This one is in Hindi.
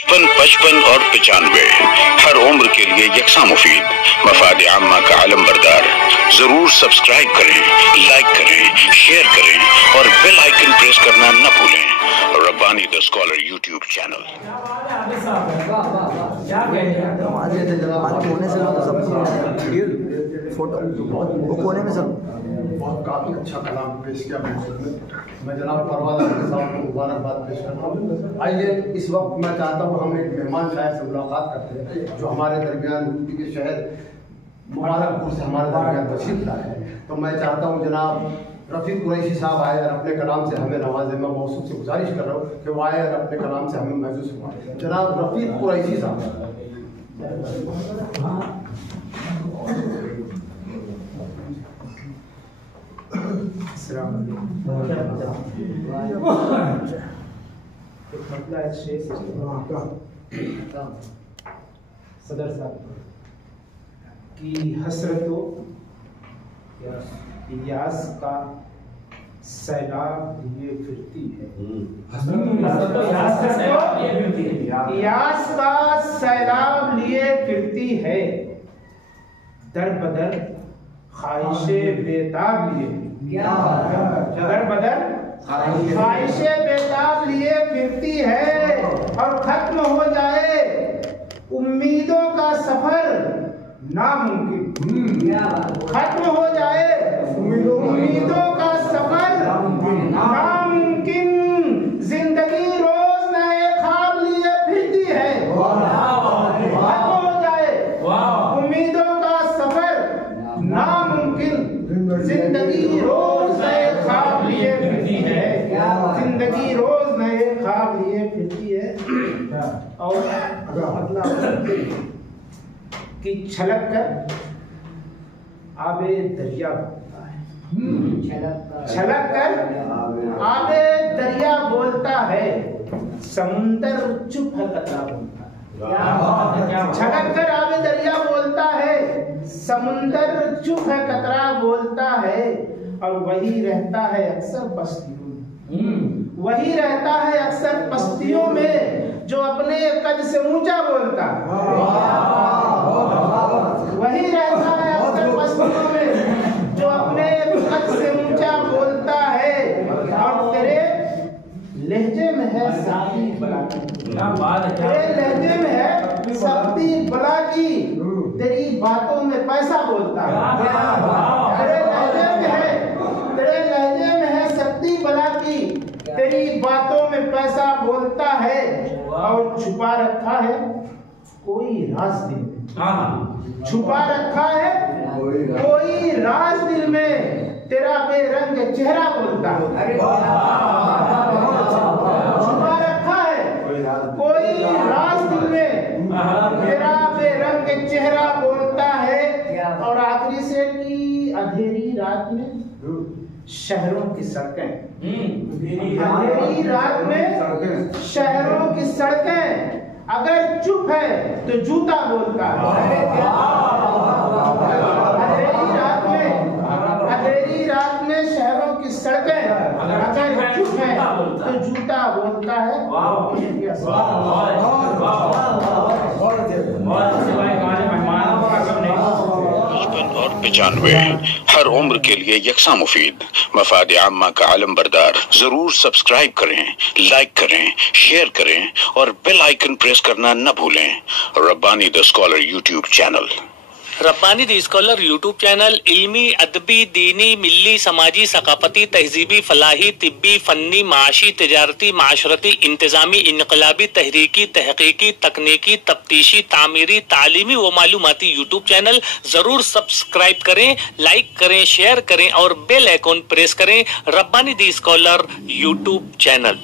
55 और 95 हर उम्र के लिए यकसा मुफीद, मफाद आम्मा का आलम बरदार। जरूर सब्सक्राइब करें, लाइक करें, शेयर करें और बेल आइकन प्रेस करना न भूलें। Rabbani the scholar YouTube channel. कोने में सब बहुत काफ़ी अच्छा कलाम पेश किया। मैं जनाब परवाज़ अहमद साहब को मुबारकबाद पेश करता हूँ। आइए इस वक्त मैं चाहता हूँ हम एक मेहमान शायर से मुलाकात करते हैं जो हमारे दरमियान यूपी के शहर मुबारकपुर से हमारे दरमियान तशरीफ लाए हैं। तो मैं चाहता हूँ जनाब रफ़ीक कुरैशी साहब आए और अपने कलाम से हमें नवाजे। मैं मौसूफ से गुजारिश कर रहा हूँ कि वो आए और अपने कलाम से हमें महसूस हुआ। जनाब रफ़ीक कुरैशी साहब। सदर साहब की हसरतों इलियास का सैलाब लिए फिरती है। इलियास का सैलाब लिए फिरती है, दर बदर ख्वाहिशे बेताब लिए, दर बदर ख्वाहिशे बेताब लिए फिरती है। और खत्म हो जाए उम्मीदों का सफर नामुमकिन, खत्म हो जाए उम्मीदों का सफर नामुमकिन। जिंदगी रोज नए ख्वाब लिए फिरती है। खत्म हो जाए उम्मीदों का सफर नामुमकिन। जिंदगी रोज नए ख्वाब लिए फिरती है। जिंदगी रोज नए ख्वाब लिए फिरती है। और मतलब कि छलक कर आबे दरिया बोलता है, छलक कर आबे दरिया बोलता है। समुंदर चुप है कतरा बोलता है। छलक कर आबे दरिया बोलता है, समुंदर चुप है कतरा बोलता है। और वही रहता है अक्सर बस्तियों में, वही रहता है अक्सर बस्तियों में जो अपने कद से ऊंचा बोलता है। वही रहता है अक्सर बस्तियों में जो अपने कद से ऊंचा बोलता है। और तेरे लहजे में है सख्ती बला की, तेरे लहजे में है सख्ती बला की। तेरी बातों में पैसा बोलता है। तेरे लहजे में है सख्ती बला की। तेरी बातों में पैसा बोलता है। और छुपा रखा है कोई राज दिल में, छुपा रखा है कोई राज दिल में। तेरा बेरंग चेहरा बोलता है। छुपा रखा है कोई राज दिल में, तेरा बेरंग चेहरा बोलता है। और आखिरी से की अंधेरी रात में शहरों की सड़कें, अंधेरी रात में शहरों की सड़कें अगर चुप है तो जूता बोलता है। अंधेरी रात में शहरों की सड़कें अगर चुप है तो जूता बोलता है। और 95 हर उम्र के लिए यकसा मुफीद, मफाद आम्मा का आलम बरदार। जरूर सब्सक्राइब करें, लाइक करें, शेयर करें और बेल आइकन प्रेस करना न भूलें। Rabbani the scholar YouTube channel. Rabbani the scholar YouTube channel इल्मी, अदबी, दीनी, मिल्ली, समाजी, सकाफती, तहजीबी, फलाही, तिब्बी, फन्नी, माशी, तिजारती, माशरती, इंतजामी, इनकलाबी, तहरीकी, तहकीकी, तकनीकी, तफ्तीशी, तामीरी, तालीमी व मालूमाती यूट्यूब चैनल। जरूर सब्सक्राइब करें, लाइक करें, शेयर करें और बेल आइकन प्रेस करें। Rabbani the scholar YouTube channel.